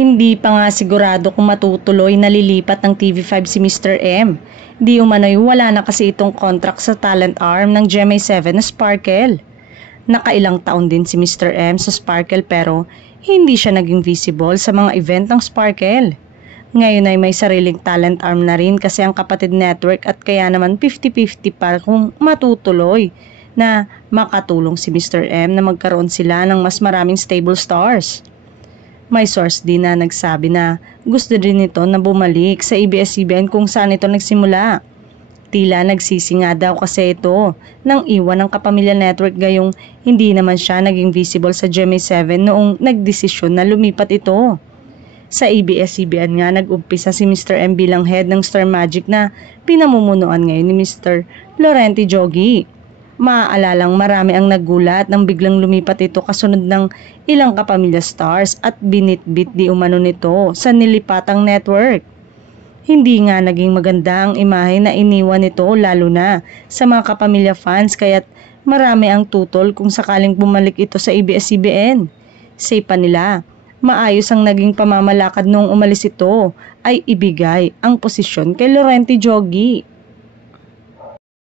Hindi pa nga sigurado kung matutuloy na lilipat ng TV5 si Mr. M. Di umano'y wala na kasi itong contract sa talent arm ng GMA7 na Sparkle. Nakailang taon din si Mr. M sa Sparkle pero hindi siya naging visible sa mga event ng Sparkle. Ngayon ay may sariling talent arm na rin kasi ang kapatid network at kaya naman 50-50 para kung matutuloy na makatulong si Mr. M na magkaroon sila ng mas maraming stable stars. May source din na nagsabi na gusto din nito na bumalik sa ABS-CBN kung saan ito nagsimula. Tila nagsisi nga daw kasi ito nang iwan ng Kapamilya Network gayong hindi naman siya naging visible sa GMA7 noong nagdesisyon na lumipat ito. Sa ABS-CBN nga nag-umpisa si Mr. M bilang head ng Star Magic na pinamumunuan ngayon ni Mr. Laurenti Joggie. Maaalalang marami ang nagulat nang biglang lumipat ito kasunod ng ilang kapamilya stars at binitbit di umano nito sa nilipatang network. Hindi nga naging maganda ang imahe na iniwan nito lalo na sa mga kapamilya fans kaya't marami ang tutol kung sakaling bumalik ito sa ABS-CBN. Say pa nila, maayos ang naging pamamalakad noong umalis ito ay ibigay ang posisyon kay Laurenti Joggie.